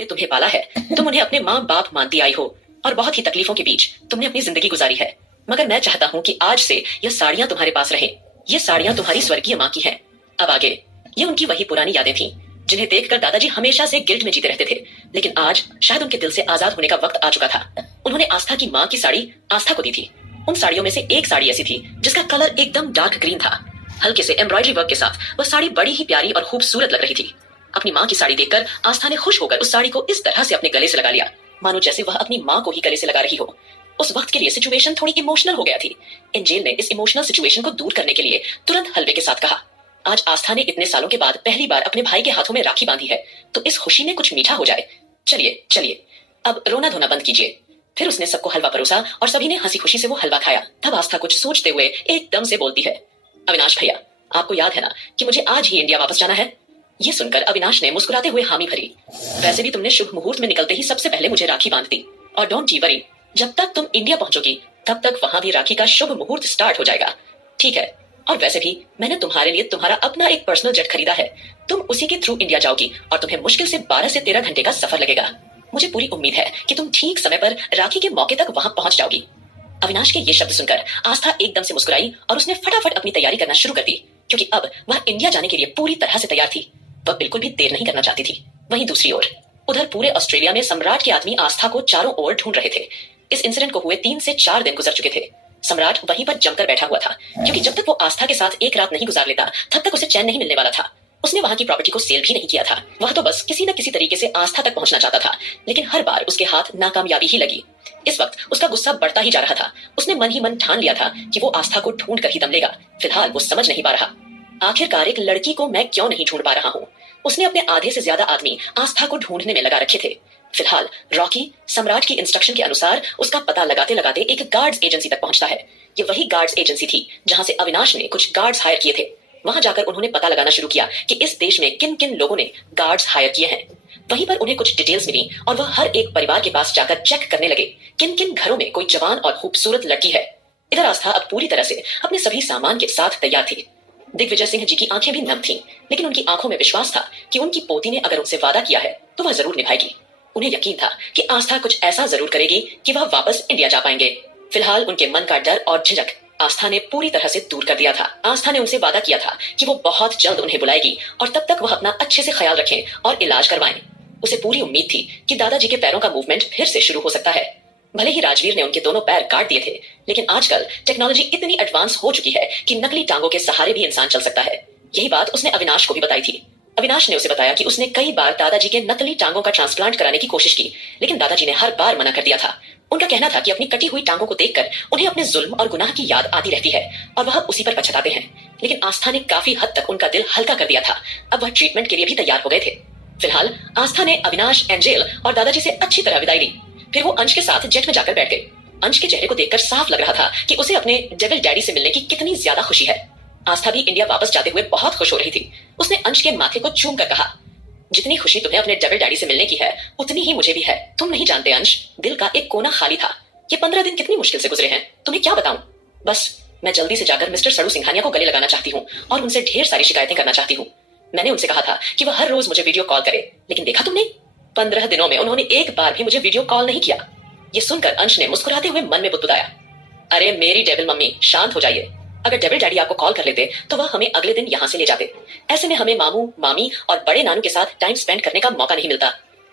ने तुम्हें पाला है, तुम उन्हें अपने माँ बाप मानती आई हो और बहुत ही तकलीफों के बीच तुमने अपनी जिंदगी गुजारी है। मगर मैं चाहता हूँ कि आज से यह साड़ियां तुम्हारे पास रहें। ये साड़ियां तुम्हारी स्वर्गीय माँ की हैं। अब आगे ये उनकी वही पुरानी यादें थीं जिन्हें देखकर दादाजी हमेशा से गिल्ट में जीते रहते थे। लेकिन आज शायद उनके दिल से आजाद होने का वक्त आ चुका था। उन्होंने आस्था की माँ की साड़ी आस्था को दी थी। उन साड़ियों में से एक साड़ी ऐसी थी जिसका कलर एकदम डार्क ग्रीन था। हल्के से एम्ब्रॉयडरी वर्क के साथ वह साड़ी बड़ी ही प्यारी और खूबसूरत लग रही थी। अपनी माँ की साड़ी देखकर आस्था ने खुश होकर उस साड़ी को इस तरह से अपने गले से लगा लिया मानो जैसे वह अपनी माँ को ही गले से लगा रही हो। उस वक्त के लिए सिचुएशन थोड़ी इमोशनल हो गया थी। एंजेल ने इस इमोशनल सिचुएशन को दूर करने के लिए तुरंत हलवे के साथ कहा, आज आस्था ने इतने सालों के बाद पहली बार अपने भाई के हाथों में राखी बांधी है तो इस खुशी में कुछ मीठा हो जाए। चलिए चलिए अब रोना धोना बंद कीजिए। फिर उसने सबको हलवा परोसा और सभी ने हंसी खुशी से वो हलवा खाया। तब आस्था कुछ सोचते हुए एकदम से बोलती है, अविनाश भैया, आपको याद है ना कि मुझे आज ही इंडिया वापस जाना है। ये सुनकर अविनाश ने मुस्कुराते हुए हामी भरी। वैसे भी तुमने शुभ मुहूर्त में निकलते ही सबसे पहले मुझे राखी बांध दी और डोंट वरी, जब तक तुम इंडिया पहुंचोगी तब तक वहां भी राखी का शुभ मुहूर्त स्टार्ट हो जाएगा। ठीक है, और वैसे भी मैंने तुम्हारे लिए तुम्हारा अपना एक पर्सनल जेट खरीदा है। तुम उसी के थ्रू इंडिया जाओगी और तुम्हें मुश्किल से 12 से 13 घंटे का सफर लगेगा। मुझे पूरी उम्मीद है कि तुम ठीक समय पर राखी के मौके तक वहां पहुंच जाओगी। अविनाश के ये शब्द सुनकर आस्था एकदम से मुस्कुराई और उसने फटाफट अपनी तैयारी करना शुरू कर दी क्योंकि अब वह इंडिया जाने के लिए पूरी तरह से तैयार थी। वह बिल्कुल भी देर नहीं करना चाहती थी। वहीं दूसरी ओर उधर पूरे ऑस्ट्रेलिया में सम्राट के आदमी आस्था को चारों ओर ढूंढ रहे थे। इस इंसिडेंट को हुए 3 से 4 दिन गुजर चुके थे। सम्राट वहीं पर जमकर बैठा हुआ था क्योंकि जब तक वो आस्था के साथ एक रात नहीं गुजार लेता तब तक उसे चैन नहीं मिलने वाला था। उसने वहां की प्रॉपर्टी को सेल भी नहीं किया था। वह तो बस किसी न किसी तरीके से आस्था तक पहुंचना चाहता था, लेकिन हर बार उसके हाथ नाकामयाबी ही लगी। इस वक्त उसका गुस्सा बढ़ता ही जा रहा था। उसने मन ही मन ठान लिया था कि वो आस्था को ढूंढ कर ही दम लेगा। फिलहाल वो समझ नहीं पा रहा, आखिरकार एक लड़की को मैं क्यों नहीं ढूंढ पा रहा हूँ। उसने अपने आधे से ज्यादा आदमी आस्था को ढूंढने में लगा रखे थे। फिलहाल रॉकी सम्राट की इंस्ट्रक्शन के अनुसार उसका पता लगाते लगाते एक गार्ड्स एजेंसी तक पहुंचता है। ये वही गार्ड्स एजेंसी थी जहां से अविनाश ने कुछ गार्ड्स हायर किए थे। वहां जाकर उन्होंने पता लगाना शुरू किया कि इस देश में किन किन लोगों ने गार्ड्स हायर किए हैं। वहीं पर उन्हें कुछ डिटेल्स मिली और वह हर एक परिवार के पास जाकर चेक करने लगे किन किन घरों में कोई जवान और खूबसूरत लड़की है। इधर आस्था अब पूरी तरह से अपने सभी सामान के साथ तैयार थी। दिग्विजय सिंह जी की आंखें भी नम थीं, लेकिन उनकी आंखों में विश्वास था कि उनकी पोती ने अगर उनसे वादा किया है तो वह जरूर निभाएगी। उन्हें यकीन था कि आस्था कुछ ऐसा जरूर करेगी कि वह वापस इंडिया जा पाएंगे। फिलहाल उनके मन का डर और झिझक आस्था ने पूरी तरह से दूर कर दिया था। आस्था ने उनसे वादा किया था कि वो बहुत जल्द उन्हें बुलाएगी और तब तक वह अपना अच्छे से ख्याल रखें और इलाज करवाएं। उसे पूरी उम्मीद थी कि दादाजी के पैरों का मूवमेंट फिर से शुरू हो सकता है। भले ही राजवीर ने उनके दोनों पैर काट दिए थे, लेकिन आजकल टेक्नोलॉजी इतनी एडवांस हो चुकी है कि नकली टांगों के सहारे भी इंसान चल सकता है। यही बात उसने अविनाश को भी बताई थी। अविनाश ने उसे बताया कि उसने कई बार दादाजी के नकली टांगों का ट्रांसप्लांट कराने की कोशिश की, लेकिन दादाजी ने हर बार मना कर दिया था। उनका कहना था कि अपनी कटी हुई टांगों को देखकर उन्हें अपने जुल्म और गुनाह की याद आती रहती है और वह उसी पर पछताते हैं। लेकिन आस्था ने काफी हद तक उनका दिल हल्का कर दिया था। अब वह ट्रीटमेंट के लिए भी तैयार हो गए थे। फिलहाल आस्था ने अविनाश, एंजेल और दादाजी से अच्छी तरह विदाई ली। फिर वो अंश के साथ जेट में जाकर बैठ गए। अंश के चेहरे को देखकर साफ लग रहा था कि उसे अपने डेविल डैडी से मिलने की कितनी ज्यादा खुशी है। आस्था भी इंडिया वापस जाते हुए बहुत खुश हो रही थी। उसने अंश के माथे को चूम कर कहा, जितनी खुशी तुम्हें अपने डेविल डैडी से मिलने की है उतनी ही मुझे भी है। तुम नहीं जानते अंश, दिल का एक कोना खाली था। ये 15 दिन कितनी मुश्किल से गुजरे हैं, तुम्हें क्या बताऊं। बस मैं जल्दी से जाकर मिस्टर सड़ू सिंघानिया को गले लगाना चाहती हूँ और उनसे ढेर सारी शिकायतें करना चाहती हूँ। मैंने उनसे कहा था कि वह हर रोज मुझे वीडियो कॉल करे, लेकिन देखा तुमने, 15 दिनों में उन्होंने एक बार भी मुझे वीडियो कॉल नहीं किया। ये सुनकर अंश ने मुस्कुराते हुए मन में बुदबुदाया, अरे मेरी डेविल मम्मी, शांत हो जाइए। अगर डेविल डैडी आपको कॉल कर लेते तो वह हमें अगले दिन यहाँ से ले जाते। ऐसे में हमें मामू, मामी और बड़े नानू के साथ टाइम स्पेंड करने का मौका नहीं मिलता।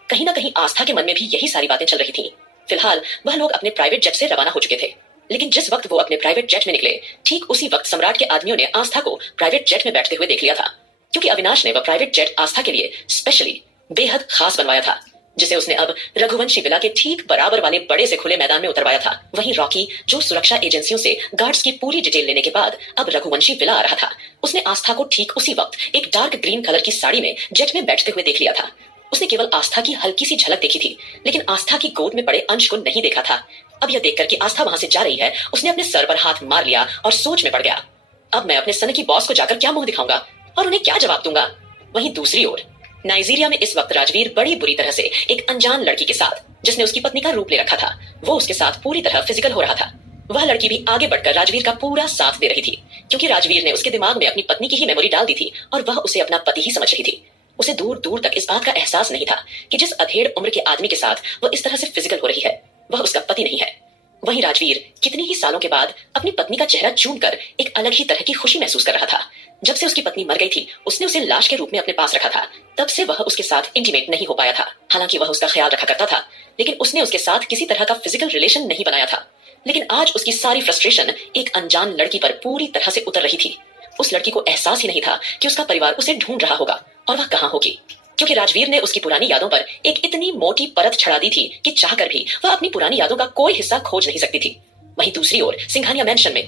कहीं ना कहीं आस्था के मन में भी यही सारी बातें चल रही थी। फिलहाल वह लोग अपने प्राइवेट जेट से रवाना हो चुके थे, लेकिन जिस वक्त वो अपने प्राइवेट जेट में निकले, ठीक उसी वक्त सम्राट के आदमियों ने आस्था को प्राइवेट जेट में बैठते हुए देख लिया था, क्योंकि अविनाश ने वह प्राइवेट जेट आस्था के लिए स्पेशली बेहद खास बनवाया था, जिसे उसने अब रघुवंशी विला के ठीक बराबर वाले बड़े से खुले मैदान में उतरवाया था। वहीं रॉकी, जो सुरक्षा एजेंसियों से गार्ड्स की पूरी डिटेल लेने के बाद अब रघुवंशी विला आ रहा था, उसने आस्था को ठीक उसी वक्त एक डार्क ग्रीन कलर की साड़ी में जेट में बैठते हुए देख लिया था। उसने केवल आस्था की हल्की सी झलक देखी थी, लेकिन आस्था की गोद में पड़े अंश को नहीं देखा था। अब यह देखकर कि आस्था वहां से जा रही है, उसने अपने सर पर हाथ मार लिया और सोच में पड़ गया, अब मैं अपने सन की बॉस को जाकर क्या मुंह दिखाऊंगा और उन्हें क्या जवाब दूंगा। वहीं दूसरी ओर नाइजीरिया में इस वक्त राजवीर बड़ी बुरी तरह से एक अनजान लड़की के साथ, जिसने उसकी पत्नी का रूप ले रखा था, वो उसके साथ पूरी तरह फिजिकल हो रहा था। वह लड़की भी आगे बढ़कर राजवीर का पूरा साथ दे रही थी, क्योंकि राजवीर ने उसके दिमाग में अपनी पत्नी की ही मेमोरी डाल दी थी और वह उसे अपना पति ही समझ रही थी। उसे दूर दूर तक इस बात का एहसास नहीं था कि जिस अधेड़ उम्र के आदमी के साथ वह इस तरह से फिजिकल हो रही है वह उसका पति नहीं है। वहीं राजवीर कितनी ही सालों के बाद अपनी पत्नी का चेहरा चूमकर एक अलग ही तरह की खुशी महसूस कर रहा था। जब से उसकी पत्नी मर गई थी उसने उसे लाश के रूप में अपने पास रखा था, तब से वह उसके साथ इंटीमेट नहीं हो पाया था। हालांकि वह उसका ख्याल रखा करता था, लेकिन उसने उसके साथ किसी तरह का फिजिकल रिलेशन नहीं बनाया था। लेकिन आज उसकी सारी फ्रस्ट्रेशन एक अनजान लड़की पर पूरी तरह से उतर रही थी। उस लड़की को एहसास ही नहीं था कि उसका परिवार उसे ढूंढ रहा होगा और वह कहाँ होगी, क्योंकि राजवीर ने उसकी पुरानी यादों पर एक इतनी मोटी परत चढ़ा दी थी कि चाहकर भी वह अपनी पुरानी यादों का कोई हिस्सा खोज नहीं सकती थी। वहीं दूसरी ओर सिंघानिया मैंशन में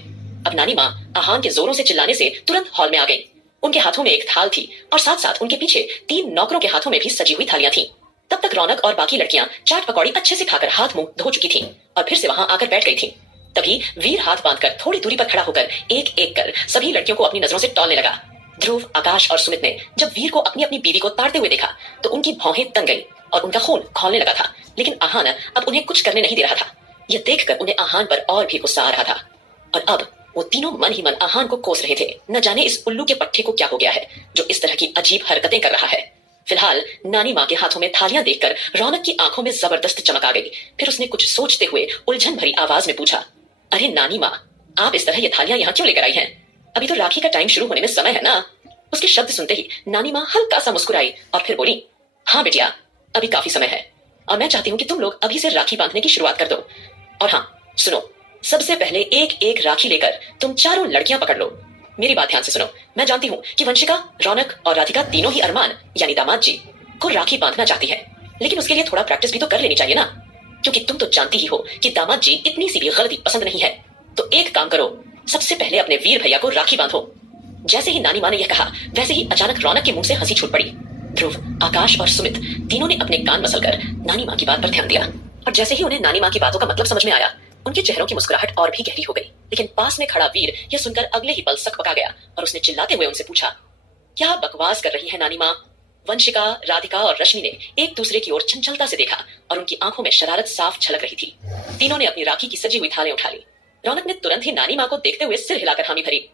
अब नानी माँ आहान के जोरों से चिल्लाने से तुरंत हॉल में आ गई। उनके हाथों में एक थाल थी और साथ साथ उनके पीछे 3 नौकरों के हाथों में भी सजी हुई थालियां थीं। तब तक रौनक और बाकी लड़कियां चाट पकौड़ी अच्छे से खाकर हाथ मुंह धो चुकी थीं और फिर से वहां आकर बैठ गई थीं। तभी वीर हाथ बांधकर थोड़ी दूरी पर खड़ा होकर एक एक कर सभी लड़कियों को अपनी नजरों से टॉलने लगा। ध्रुव, आकाश और सुमित ने जब वीर को अपनी अपनी बीवी को ताड़ते हुए देखा तो उनकी भौहें तन गई और उनका खून खौलने लगा था। लेकिन आहान अब उन्हें कुछ करने नहीं दे रहा था। यह देखकर उन्हें आहान पर और भी गुस्सा आ रहा था और अब वो तीनों मन ही मन आहान को कोस रहे थे। न जाने इस उल्लू के पट्टे को क्या हो गया है जो इस तरह की अजीब हरकतें कर रहा है। फिलहाल नानी माँ के हाथों में थालियां देखकर रौनक की आंखों में जबरदस्त चमक आ गई। फिर उसने कुछ सोचते हुए उलझन भरी आवाज में पूछा, अरे नानी माँ, आप इस तरह ये थालियां यहाँ क्यों लेकर आई हैं? अभी तो राखी का टाइम शुरू होने में समय है ना। उसके शब्द सुनते ही नानी माँ हल्का सा मुस्कुराई और फिर बोली, हाँ बेटिया, अभी काफी समय है और मैं चाहती हूँ कि तुम लोग अभी से राखी बांधने की शुरुआत कर दो। और हाँ सुनो, सबसे पहले एक एक राखी लेकर तुम चारों लड़कियां पकड़ लो। मेरी बात ध्यान से सुनो। मैं जानती हूँ कि वंशिका, रौनक और राधिका तीनों ही अरमान यानी दामाद जी को राखी बांधना चाहती है, लेकिन उसके लिए थोड़ा प्रैक्टिस भी तो कर लेनी चाहिए ना, क्योंकि तुम तो जानती ही हो कि दामाद जी इतनी सी भी गलती पसंद नहीं है। तो एक काम करो, सबसे पहले अपने वीर भैया को राखी बांधो। जैसे ही नानी माँ ने यह कहा वैसे ही अचानक रौनक के मुंह से हंसी छूट पड़ी। ध्रुव, आकाश और सुमित तीनों ने अपने कान मसलकर नानी माँ की बात पर ध्यान दिया और जैसे ही उन्हें नानी माँ की बातों का मतलब समझ में आया उनके चेहरों की मुस्कुराहट और भी गहरी हो गई। लेकिन पास में खड़ा वीर यह सुनकर अगले ही पल सकपका गया और उसने चिल्लाते हुए उनसे पूछा, क्या बकवास कर रही है नानी माँ? वंशिका, राधिका और रश्मि ने एक दूसरे की ओर चंचलता से देखा और उनकी आंखों में शरारत साफ झलक रही थी। तीनों ने अपनी राखी की सजी हुई थालें उठा ली। रौनक ने तुरंत ही नानी माँ को देखते हुए सिर हिलाकर हामी भरी।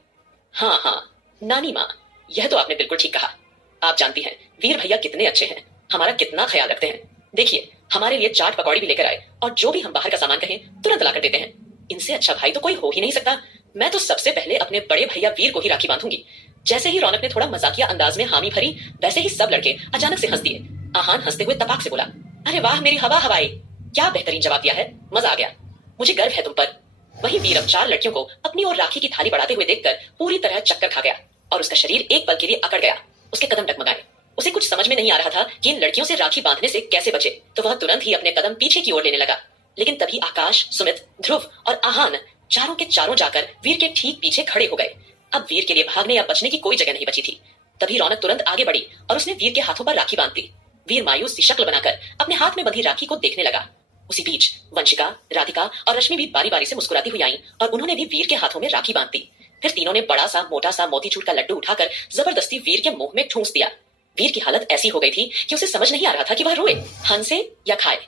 हाँ हाँ नानी माँ, यह तो आपने बिल्कुल ठीक कहा। आप जानती हैं वीर भैया कितने अच्छे हैं, हमारा कितना ख्याल रखते हैं। देखिए, हमारे लिए चाट पकौड़ी भी लेकर आए और जो भी हम बाहर का सामान कहें तुरंत लाकर देते हैं। इनसे अच्छा भाई तो कोई हो ही नहीं सकता। मैं तो सबसे पहले अपने बड़े भैया वीर को ही राखी बांधूंगी। जैसे ही रौनक ने थोड़ा मजाकिया अंदाज में हामी भरी वैसे ही सब लड़के अचानक से हंस दिए। आहान हंसते हुए तपाक से बोला, अरे वाह मेरी हवा हवाई, क्या बेहतरीन जवाब दिया है, मजा आ गया, मुझे गर्व है तुम पर। वही वीर अब 4 लड़कियों को अपनी ओर राखी की थाली बढ़ाते हुए देखकर पूरी तरह चक्कर खा गया और उसका शरीर एक पल के लिए अकड़ गया। उसके कदम डगमगाए। उसे कुछ समझ में नहीं आ रहा था कि इन लड़कियों से राखी बांधने से कैसे बचे, तो वह तुरंत ही अपने कदम पीछे की ओर लेने लगा। लेकिन तभी आकाश, सुमित, ध्रुव और आहान चारों के चारों जाकर वीर के ठीक पीछे खड़े हो गए। अब वीर के लिए भागने या बचने की कोई जगह नहीं बची थी। तभी रौनक तुरंत आगे बढ़ी और उसने वीर के हाथों पर राखी बांध दी। वीर मायूस सी शक्ल बनाकर अपने हाथ में बंधी राखी को देखने लगा। उसी बीच वंशिका, राधिका और रश्मि भी बारी बारी से मुस्कुराती हुई आईं और उन्होंने भी वीर के हाथों में राखी बांध दी। फिर तीनों ने बड़ा सा मोटा सा मोतीचूर का लड्डू उठाकर जबरदस्ती वीर के मुंह में ठूंस दिया। वीर की हालत ऐसी हो गई थी कि उसे समझ नहीं आ रहा था कि वह रोए, हंसे या खाए।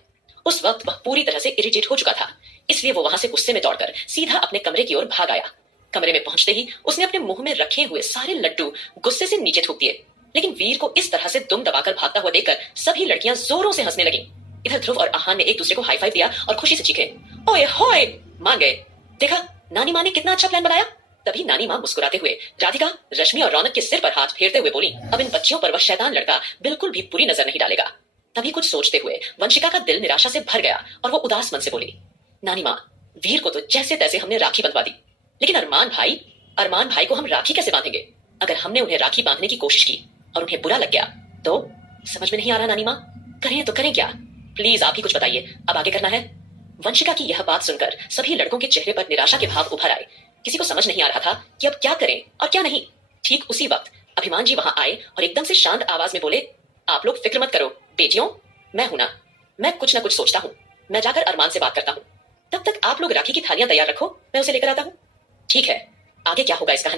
उस वक्त वह पूरी तरह से इरिटेट हो चुका था, इसलिए वो वहां से गुस्से में दौड़कर सीधा अपने कमरे की ओर भाग आया। कमरे में पहुंचते ही उसने अपने मुंह में रखे हुए सारे लड्डू गुस्से से नीचे थूक दिए। लेकिन वीर को इस तरह से दुम दबाकर भागता हुआ देखकर सभी लड़कियां जोरों से हंसने लगीं। इधर ध्रुव और आहान ने एक दूसरे को हाई फाइव दिया और खुशी से चीखे, ओए होए, मान गए, देखा नानी माँ ने कितना अच्छा प्लान बनाया। तभी नानी माँ मुस्कुराते हुए राधिका, रश्मि और रौनक के सिर पर हाथ फेरते हुए बोली, अब इन बच्चियों पर वह शैतान लड़का बिल्कुल भी बुरी नजर नहीं डालेगा। तभी कुछ सोचते हुए वंशिका का दिल निराशा से भर गया और वो उदास मन से बोली, नानी माँ, वीर को तो जैसे तैसे हमने राखी बंधवा दी, लेकिन अरमान भाई को हम राखी कैसे बांधेंगे? अगर हमने उन्हें राखी बांधने की कोशिश की और उन्हें बुरा लग गया तो? समझ में नहीं आ रहा नानी माँ, करें तो करें क्या? प्लीज आप ही कुछ बताइए, अब आगे करना है। वंशिका की यह बात सुनकर सभी लड़कों के चेहरे पर निराशा के भाव उभर आए। किसी को समझ नहीं आ रहा था कि अब क्या करें और क्या नहीं। ठीक उसी वक्त अभिमान जी वहां आए और एकदम से शांत आवाज में बोले, आप लोग फिक्र मत करो बेटियों, मैं हूं ना, मैं कुछ ना कुछ सोचता हूँ, मैं जाकर अरमान से बात करता हूँ। तब तक आप लोग राखी की थालियां तैयार रखो, मैं उसे लेकर आता हूँ। ठीक है, आगे क्या होगा इसका